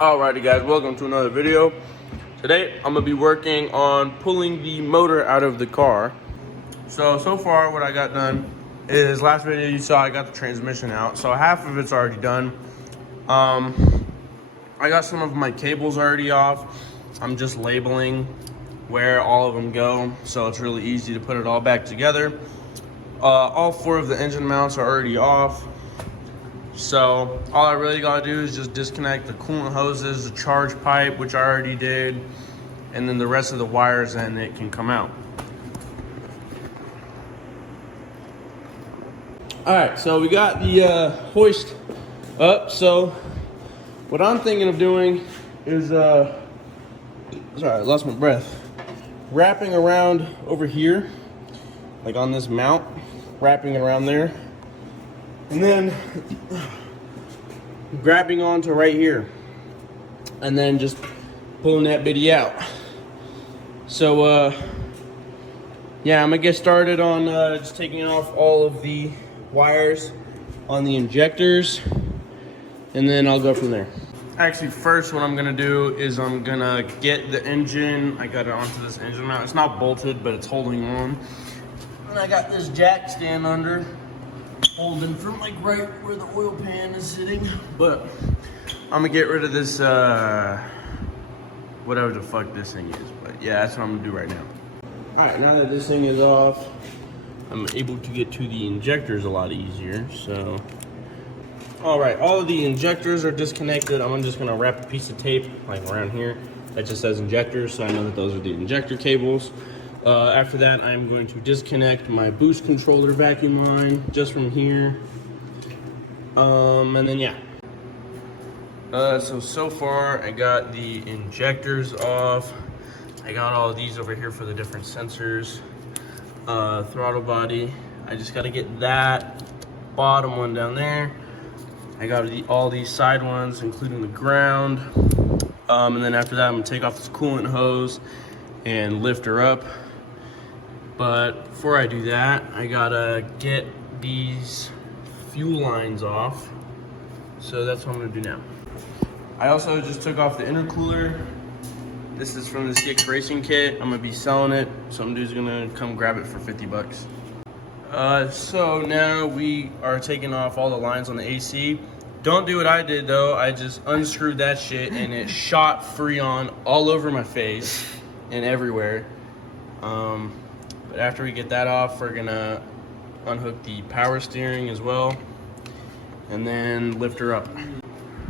Alrighty guys, welcome to another video. Today I'm gonna be working on pulling the motor out of the car. So far what I got done is, last video you saw I got the transmission out, so half of it's already done. I got some of my cables already off. I'm just labeling where all of them go, so it's really easy to put it all back together. All 4 of the engine mounts are already off. So all I really gotta do is just disconnect the coolant hoses, the charge pipe, which I already did, and then the rest of the wires, and it can come out. All right, so we got the hoist up. So what I'm thinking of doing is, sorry, I lost my breath. Wrapping around over here, like on this mount, wrapping it around there. And then grabbing onto right here, and then just pulling that bitty out. So yeah, I'm gonna get started on just taking off all of the wires on the injectors, and then I'll go from there. Actually, first what I'm gonna do is I'm gonna get the engine. I got it onto this engine mount. It's not bolted, but it's holding on. And I got this jack stand under, holding from like right where the oil pan is sitting. But I'm gonna get rid of this whatever the fuck this thing is. But yeah, that's what I'm gonna do right now. All right, now that this thing is off, I'm able to get to the injectors a lot easier. So all right, all of the injectors are disconnected. I'm just gonna wrap a piece of tape like around here that just says injectors, so I know that those are the injector cables. After that, I'm going to disconnect my boost controller vacuum line just from here. And then yeah. So far I got the injectors off. I got all of these over here for the different sensors. Throttle body, I just got to get that bottom one down there. I got all these side ones, including the ground. And then after that, I'm gonna take off this coolant hose and lift her up. But before I do that, I gotta get these fuel lines off. So that's what I'm gonna do now. I also just took off the intercooler. This is from the CX Racing kit. I'm gonna be selling it. Some dude's gonna come grab it for 50 bucks. So now we are taking off all the lines on the AC. Don't do what I did though. I just unscrewed that shit and it shot Freon all over my face and everywhere. But after we get that off, we're gonna unhook the power steering as well, and then lift her up.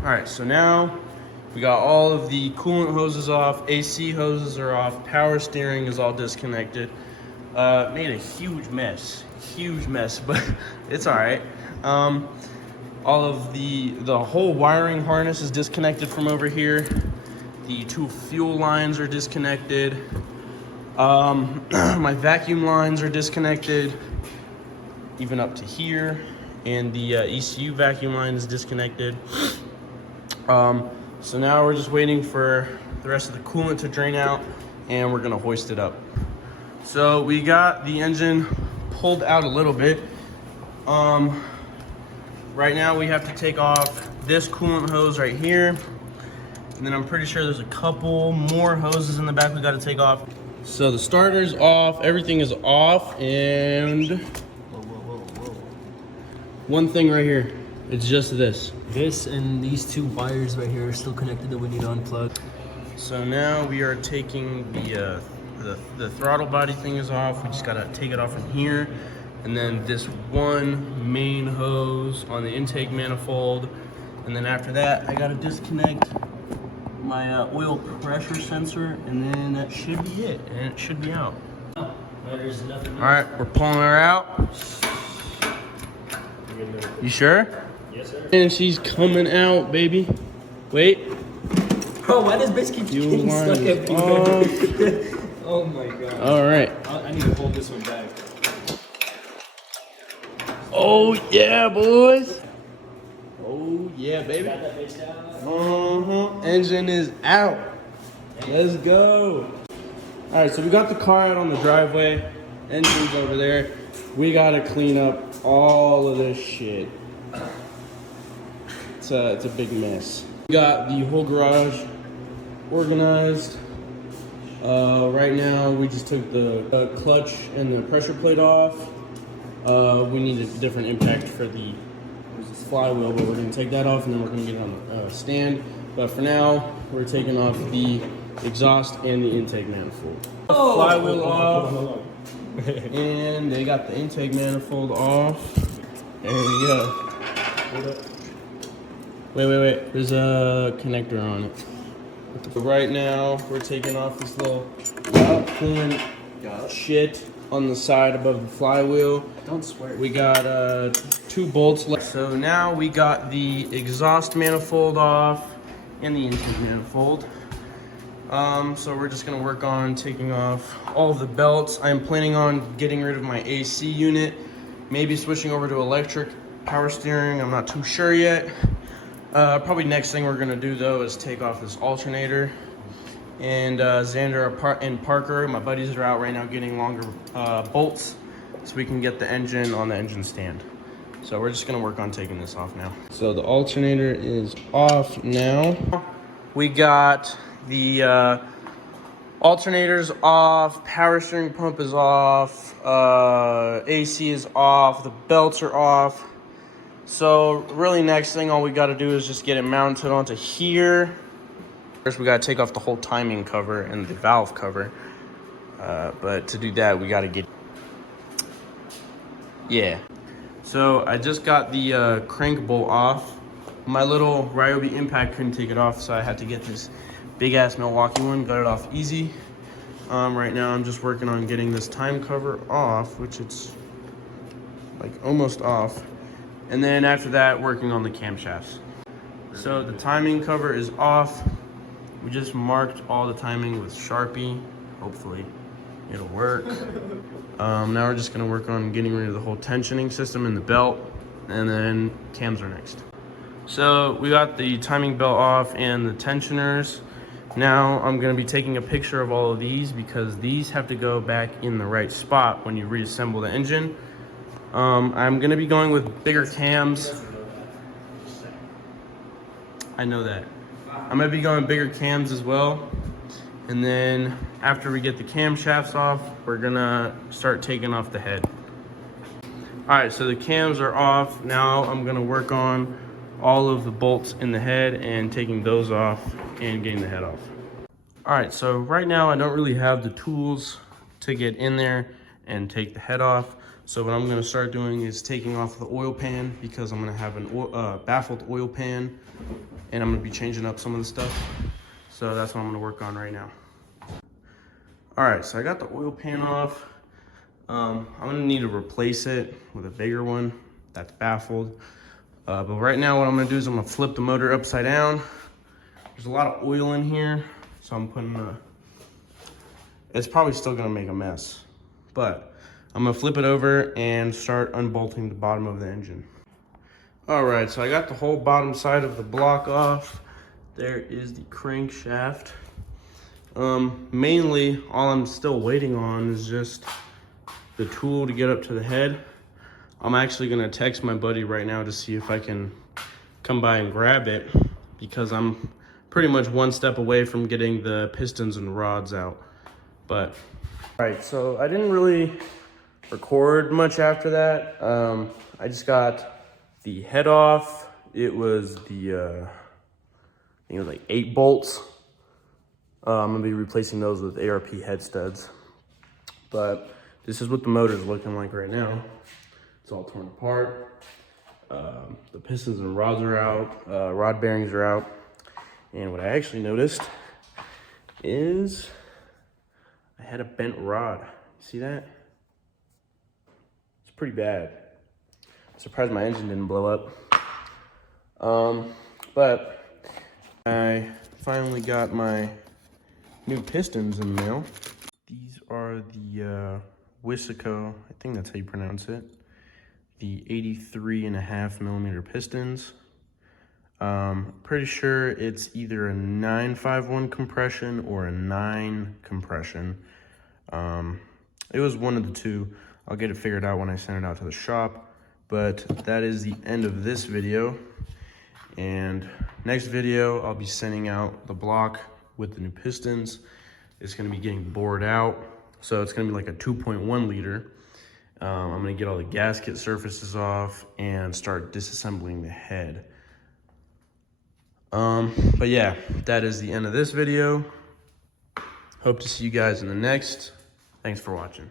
All right, so now we got all of the coolant hoses off, AC hoses are off, power steering is all disconnected. Made a huge mess, but it's all right. All of the whole wiring harness is disconnected from over here. The 2 fuel lines are disconnected. My vacuum lines are disconnected, even up to here, and the ECU vacuum line is disconnected. So now we're just waiting for the rest of the coolant to drain out, and we're gonna hoist it up. So we got the engine pulled out a little bit. Right now we have to take off this coolant hose right here, and then I'm pretty sure there's a couple more hoses in the back we gotta take off. So the starter's off, everything is off, and Whoa. one thing right here, it's just this. This and these 2 wires right here are still connected that we need to unplug. So now we are taking the throttle body thing is off. We just gotta take it off from here, and then this one main hose on the intake manifold, and then after that I gotta disconnect my oil pressure sensor, and then that should be it, and it should be out. There's nothing. All right, we're pulling her out. You sure? Yes, sir. And she's coming out, baby. Wait. Bro, why does bitch keep Fuel getting stuck line is everywhere? Oh my god. All right. I need to hold this one back. Oh yeah, boys. Oh yeah, baby. Got that bitch down. Engine is out. Let's go. All right, so we got the car out on the driveway. Engine's over there. We gotta clean up all of this shit. It's a big mess. Got the whole garage organized. Right now we just took the clutch and the pressure plate off. We need a different impact for the flywheel, but we're gonna take that off and then we're gonna get it on the stand. But for now, we're taking off the exhaust and the intake manifold. Flywheel off, and they got the intake manifold off. There we go. Wait. There's a connector on it. So right now, we're taking off this little coolant shit on the side above the flywheel. Don't swear. We got 2 bolts left. So now we got the exhaust manifold off and the intake manifold. So we're just gonna work on taking off all of the belts. I'm planning on getting rid of my AC unit, maybe switching over to electric power steering. I'm not too sure yet. Probably next thing we're gonna do though is take off this alternator. And Xander and Parker, my buddies, are out right now getting longer bolts so we can get the engine on the engine stand. So we're just gonna work on taking this off now. So the alternator is off now. We got the alternators off, power steering pump is off, AC is off, the belts are off. So really next thing, all we gotta do is just get it mounted onto here. First we gotta take off the whole timing cover and the valve cover. But to do that, we gotta get, yeah. So I just got the crank bolt off. My little Ryobi Impact couldn't take it off, so I had to get this big ass Milwaukee one, got it off easy. Right now I'm just working on getting this time cover off, which it's like almost off. And then after that, working on the camshafts. So the timing cover is off. We just marked all the timing with Sharpie. Hopefully it'll work. Now we're just gonna work on getting rid of the whole tensioning system in the belt, and then cams are next. So we got the timing belt off and the tensioners. Now I'm gonna be taking a picture of all of these because these have to go back in the right spot when you reassemble the engine. I'm gonna be going with bigger cams. I know that. I'm gonna be going bigger cams as well. And then after we get the camshafts off, we're gonna start taking off the head. All right, so the cams are off. Now I'm gonna work on all of the bolts in the head and taking those off and getting the head off. All right, so right now I don't really have the tools to get in there and take the head off. So what I'm gonna start doing is taking off the oil pan because I'm gonna have an baffled oil pan, and I'm gonna be changing up some of the stuff. So that's what I'm gonna work on right now. All right, so I got the oil pan off. I'm gonna need to replace it with a bigger one that's baffled. But right now what I'm gonna do is I'm gonna flip the motor upside down. There's a lot of oil in here, so I'm putting it's probably still gonna make a mess, but I'm gonna flip it over and start unbolting the bottom of the engine. All right, so I got the whole bottom side of the block off. There is the crankshaft. Mainly all I'm still waiting on is just the tool to get up to the head. I'm actually gonna text my buddy right now to see if I can come by and grab it because I'm pretty much one step away from getting the pistons and rods out. But, all right, so I didn't really record much after that. I just got the head off. It was the, I think it was like 8 bolts. I'm gonna be replacing those with ARP head studs. But this is what the motor's looking like right now. It's all torn apart. The pistons and rods are out. Rod bearings are out. And what I actually noticed is I had a bent rod. See that? It's pretty bad. Surprised my engine didn't blow up. But I finally got my new pistons in the mail. These are the Wisico, I think that's how you pronounce it. The 83.5 millimeter pistons. Pretty sure it's either a 951 compression or a 9 compression. It was one of the two. I'll get it figured out when I send it out to the shop. But that is the end of this video. And next video, I'll be sending out the block with the new pistons. It's gonna be getting bored out. So it's gonna be like a 2.1 liter. I'm gonna get all the gasket surfaces off and start disassembling the head. But yeah, that is the end of this video. Hope to see you guys in the next. Thanks for watching.